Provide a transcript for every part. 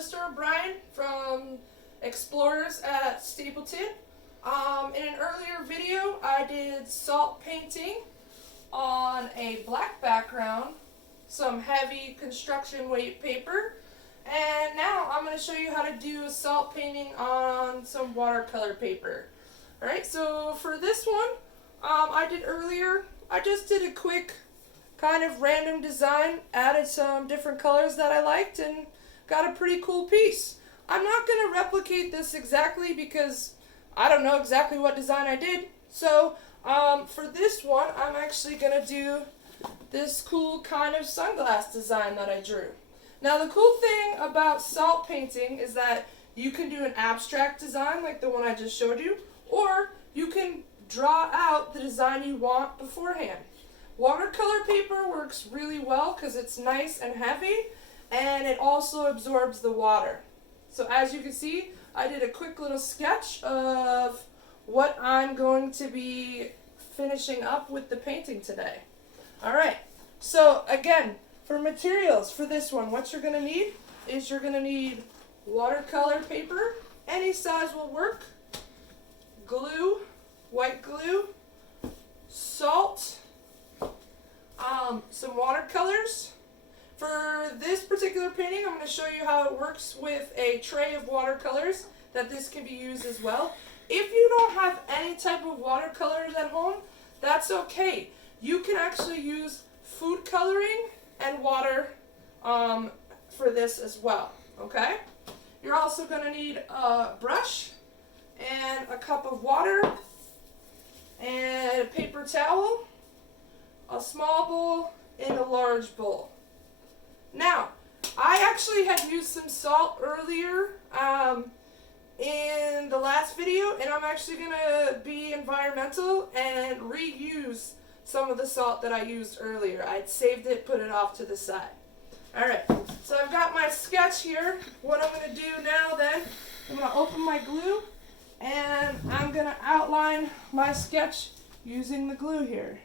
Mr. O'Brien from Explorers at Stapleton. In an earlier video, I did salt painting on a black background, some heavy construction weight paper, and now I'm going to show you how to do a salt painting on some watercolor paper. Alright, so for this one, I did earlier, I just did a quick kind of random design, added some different colors that I liked, and got a pretty cool piece. I'm not going to replicate this exactly because I don't know exactly what design I did. So for this one, I'm actually going to do this cool kind of sunglass design that I drew. Now the cool thing about salt painting is that you can do an abstract design like the one I just showed you, or you can draw out the design you want beforehand. Watercolor paper works really well because it's nice and heavy, and it also absorbs the water. So as you can see, I did a quick little sketch of what I'm going to be finishing up with the painting today. Alright, so again, for materials for this one, what you're going to need is you're going to need watercolor paper, any size will work, glue, white glue, salt, some watercolors. For this particular painting, I'm going to show you how it works with a tray of watercolors, that this can be used as well. If you don't have any type of watercolors at home, that's okay. You can actually use food coloring and water for this as well, okay? You're also going to need a brush and a cup of water and a paper towel, a small bowl, and a large bowl. Now, I actually had used some salt earlier in the last video, and I'm actually going to be environmental and reuse some of the salt that I used earlier. I'd saved it, put it off to the side. Alright, so I've got my sketch here. What I'm going to do now then, I'm going to open my glue, and I'm going to outline my sketch using the glue here.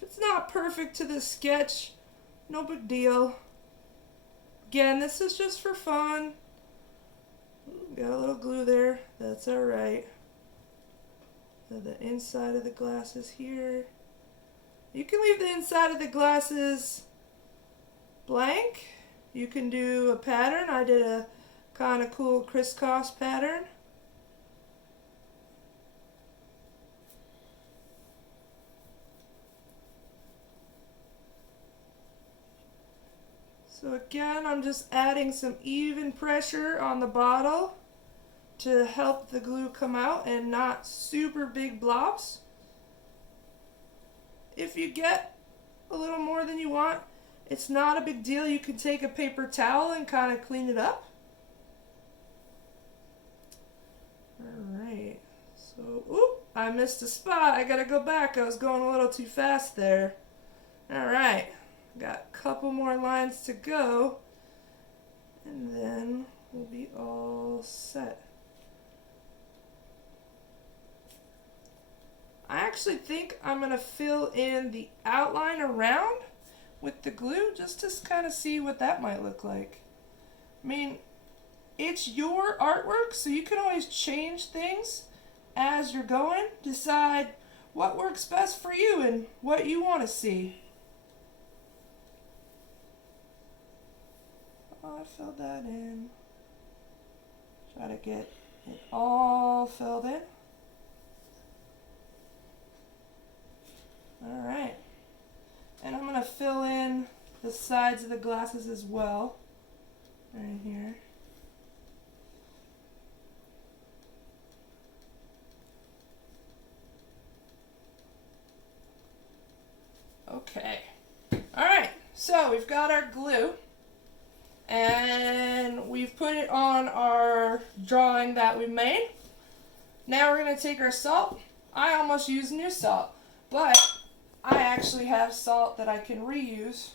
It's not perfect to the sketch, no big deal. Again, this is just for fun. Got a little glue there, that's alright. The inside of the glasses here. You can leave the inside of the glasses blank. You can do a pattern. I did a kind of cool crisscross pattern. So again, I'm just adding some even pressure on the bottle to help the glue come out and not super big blobs. If you get a little more than you want, it's not a big deal. You can take a paper towel and kind of clean it up. Alright, so, oop, I missed a spot. I gotta go back. I was going a little too fast there. Alright. Got a couple more lines to go, and then we'll be all set. I actually think I'm going to fill in the outline around with the glue just to kind of see what that might look like. I mean, it's your artwork, so you can always change things as you're going. Decide what works best for you and what you want to see. I filled that in. Try to get it all filled in. Alright. And I'm going to fill in the sides of the glasses as well. Right here. Okay. Alright, so we've got our glue. And we've put it on our drawing that we made. Now we're going to take our salt. I almost used new salt, but I actually have salt that I can reuse,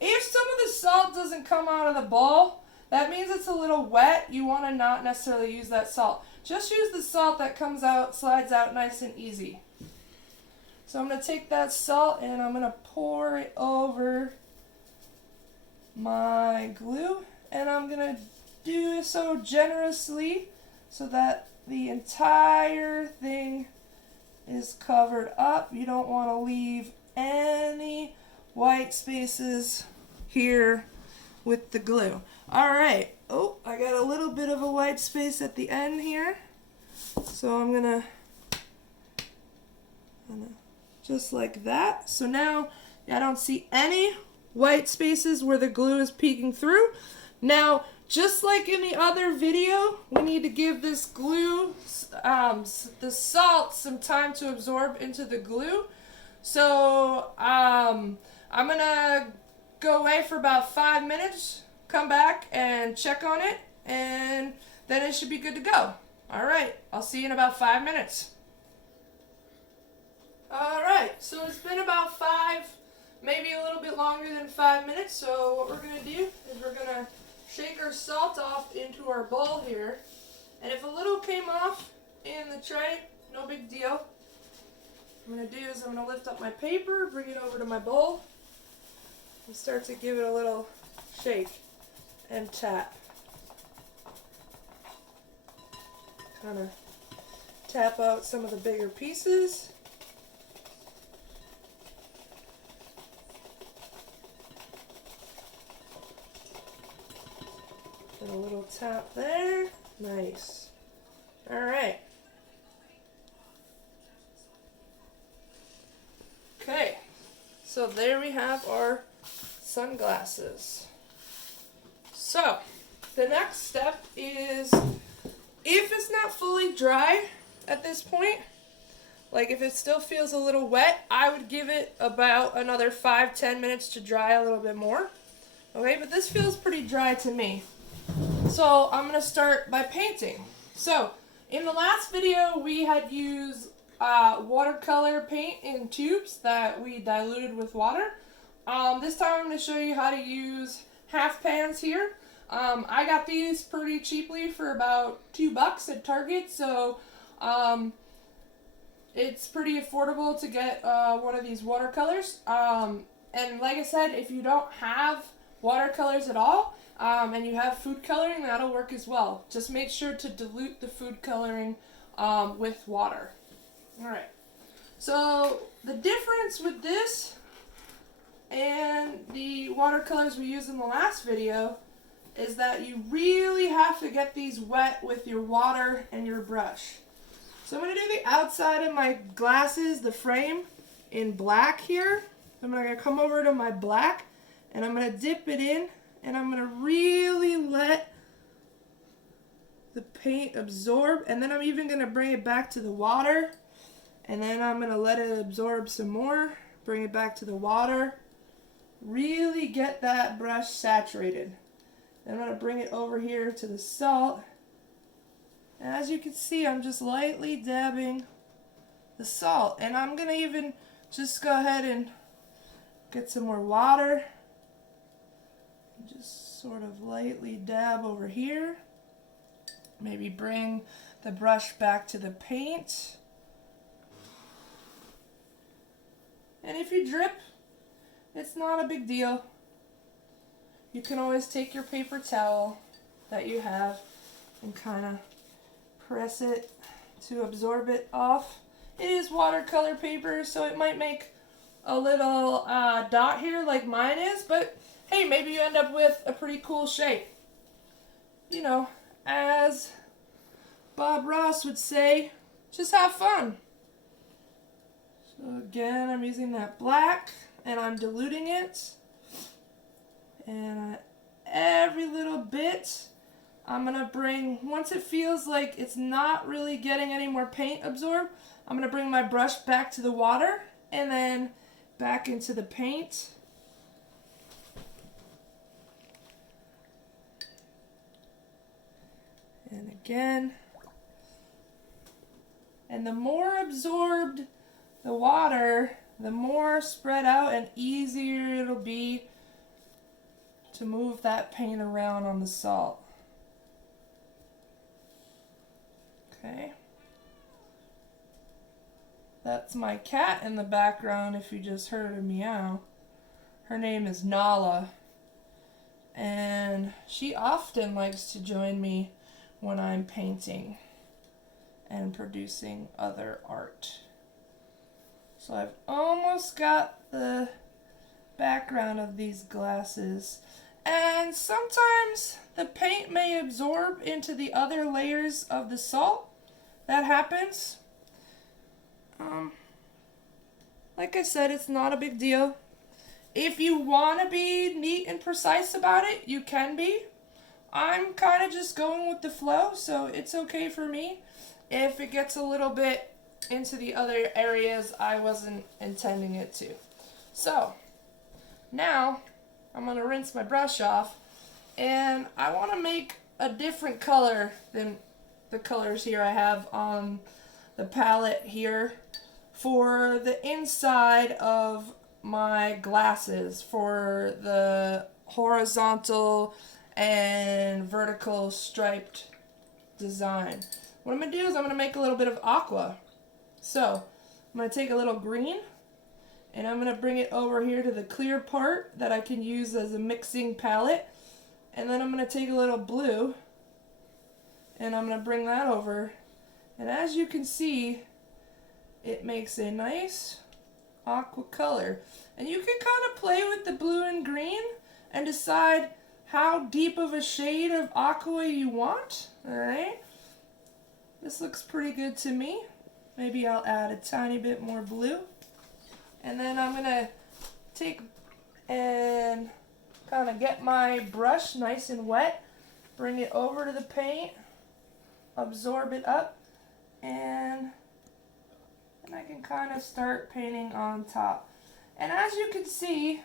If some of the salt doesn't come out of the bowl, that means it's a little wet. You want to not necessarily use that salt. Just use the salt that comes out, slides out nice and easy. So I'm going to take that salt and I'm going to pour it over my glue. And I'm going to do so generously so that the entire thing is covered up. You don't want to leave any white spaces here with the glue. Alright, oh, I got a little bit of a white space at the end here. So I'm gonna just like that. So now I don't see any white spaces where the glue is peeking through. Now, just like in the other video, we need to give this glue, the salt, some time to absorb into the glue. So I'm gonna go away for about 5 minutes, come back and check on it, and then it should be good to go. Alright, I'll see you in about 5 minutes. Alright, so it's been about 5, maybe a little bit longer than 5 minutes. So what we're going to do is we're going to shake our salt off into our bowl here. And if a little came off in the tray, no big deal. What I'm going to do is I'm going to lift up my paper, bring it over to my bowl, and start to give it a little shake and tap. Kind of tap out some of the bigger pieces. Get a little tap there. Nice. Alright. Okay. So there we have our sunglasses. So, the next step is, if it's not fully dry at this point, like if it still feels a little wet, I would give it about another 5-10 minutes to dry a little bit more. Okay, but this feels pretty dry to me. So I'm going to start by painting. So in the last video we had used watercolor paint in tubes that we diluted with water. This time I'm going to show you how to use half pans here. I got these pretty cheaply for about $2 at Target, so it's pretty affordable to get one of these watercolors. And like I said, if you don't have watercolors at all, and you have food coloring, that'll work as well. Just make sure to dilute the food coloring with water. Alright, so the difference with this and the watercolors we used in the last video is that you really have to get these wet with your water and your brush. So I'm going to do the outside of my glasses, the frame, in black here. I'm going to come over to my black and I'm going to dip it in. And I'm going to really let the paint absorb. And then I'm even going to bring it back to the water. And then I'm going to let it absorb some more. Bring it back to the water. Really get that brush saturated. Then I'm going to bring it over here to the salt. And as you can see, I'm just lightly dabbing the salt. And I'm going to even just go ahead and get some more water. Just sort of lightly dab over here. Maybe bring the brush back to the paint. And if you drip, it's not a big deal. You can always take your paper towel that you have and kind of press it to absorb it off. It is watercolor paper, so it might make a little dot here like mine is, but hey, maybe you end up with a pretty cool shape. You know, as Bob Ross would say, just have fun. So again, I'm using that black and I'm diluting it. And every little bit, I'm going to bring, once it feels like it's not really getting any more paint absorbed, I'm going to bring my brush back to the water and then back into the paint. And again, and the more absorbed the water, the more spread out and easier it'll be to move that paint around on the salt. Okay. That's my cat in the background if you just heard a meow. Her name is Nala. And she often likes to join me when I'm painting and producing other art. So I've almost got the background of these glasses. And sometimes the paint may absorb into the other layers of the salt. That happens. Like I said, it's not a big deal. If you want to be neat and precise about it, you can be. I'm kind of just going with the flow, so it's okay for me if it gets a little bit into the other areas I wasn't intending it to. So, now I'm going to rinse my brush off, and I want to make a different color than the colors here I have on the palette here for the inside of my glasses, for the horizontal and vertical striped design. What I'm going to do is I'm going to make a little bit of aqua. So I'm going to take a little green and I'm going to bring it over here to the clear part that I can use as a mixing palette, and then I'm going to take a little blue and I'm going to bring that over, and as you can see, it makes a nice aqua color. And you can kind of play with the blue and green and decide how deep of a shade of aqua you want. Alright, this looks pretty good to me. Maybe I'll add a tiny bit more blue, and then I'm gonna take and kind of get my brush nice and wet, bring it over to the paint, absorb it up, and I can kind of start painting on top. And as you can see,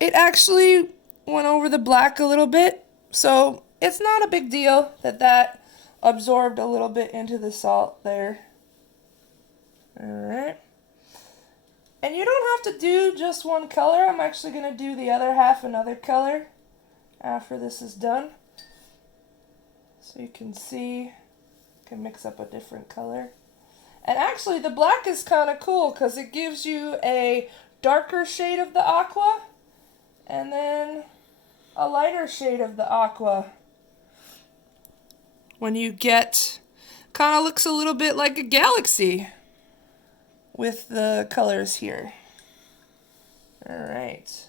it actually went over the black a little bit, so it's not a big deal that that absorbed a little bit into the salt there. Alright. And you don't have to do just one color. I'm actually going to do the other half another color after this is done. So you can see, you can mix up a different color. And actually the black is kind of cool because it gives you a darker shade of the aqua and then a lighter shade of the aqua. When you get, kind of looks a little bit like a galaxy with the colors here. Alright, so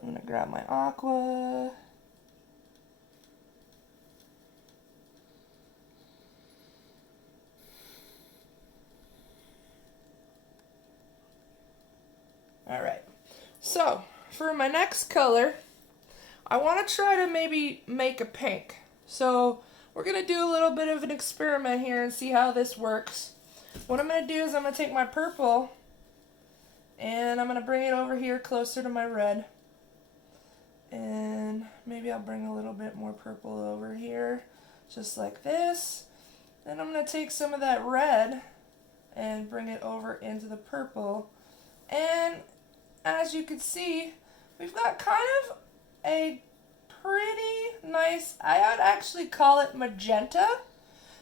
I'm going to grab my aqua. Alright, so for my next color, I want to try to maybe make a pink. So we're going to do a little bit of an experiment here and see how this works. What I'm going to do is I'm going to take my purple and I'm going to bring it over here closer to my red. And maybe I'll bring a little bit more purple over here, just like this. Then I'm going to take some of that red and bring it over into the purple. And as you can see, we've got kind of a pretty nice, I would actually call it magenta.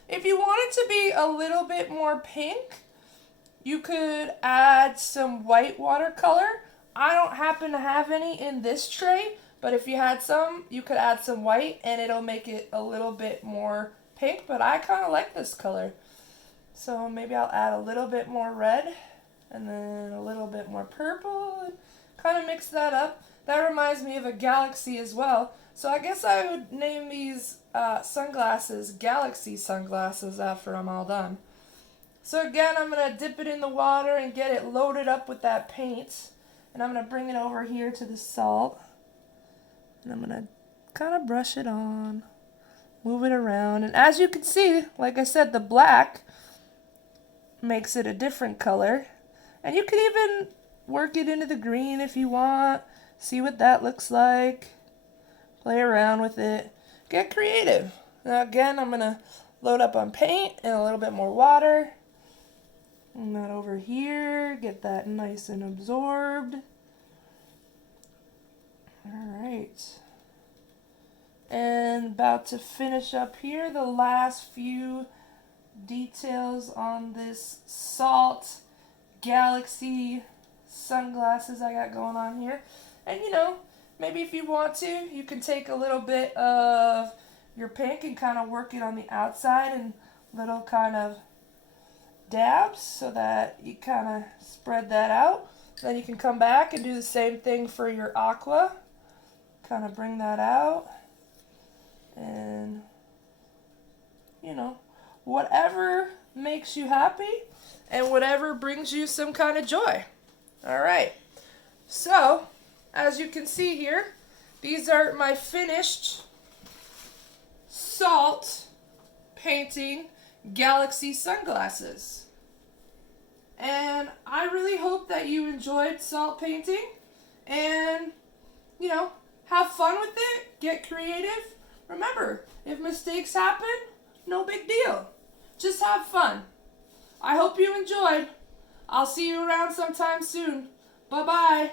If you want it to be a little bit more pink, you could add some white watercolor. I don't happen to have any in this tray, but if you had some, you could add some white and it'll make it a little bit more pink, but I kind of like this color. So maybe I'll add a little bit more red and then a little bit more purple and kind of mix that up. That reminds me of a galaxy as well. So I guess I would name these sunglasses Galaxy sunglasses after I'm all done. So again, I'm going to dip it in the water and get it loaded up with that paint. And I'm going to bring it over here to the salt. And I'm going to kind of brush it on, move it around. And as you can see, like I said, the black makes it a different color. And you can even work it into the green if you want. See what that looks like. Play around with it. Get creative. Now again, I'm going to load up on paint and a little bit more water. And that over here. Get that nice and absorbed. Alright. And about to finish up here the last few details on this Salt Galaxy sunglasses I got going on here. And you know, maybe if you want to, you can take a little bit of your pink and kind of work it on the outside and little kind of dabs so that you kind of spread that out. Then you can come back and do the same thing for your aqua. Kind of bring that out. And, you know, whatever makes you happy and whatever brings you some kind of joy. All right. So, as you can see here, these are my finished Salt painting Galaxy sunglasses. And I really hope that you enjoyed Salt painting and, you know, have fun with it, get creative. Remember, if mistakes happen, no big deal. Just have fun. I hope you enjoyed. I'll see you around sometime soon. Bye-bye.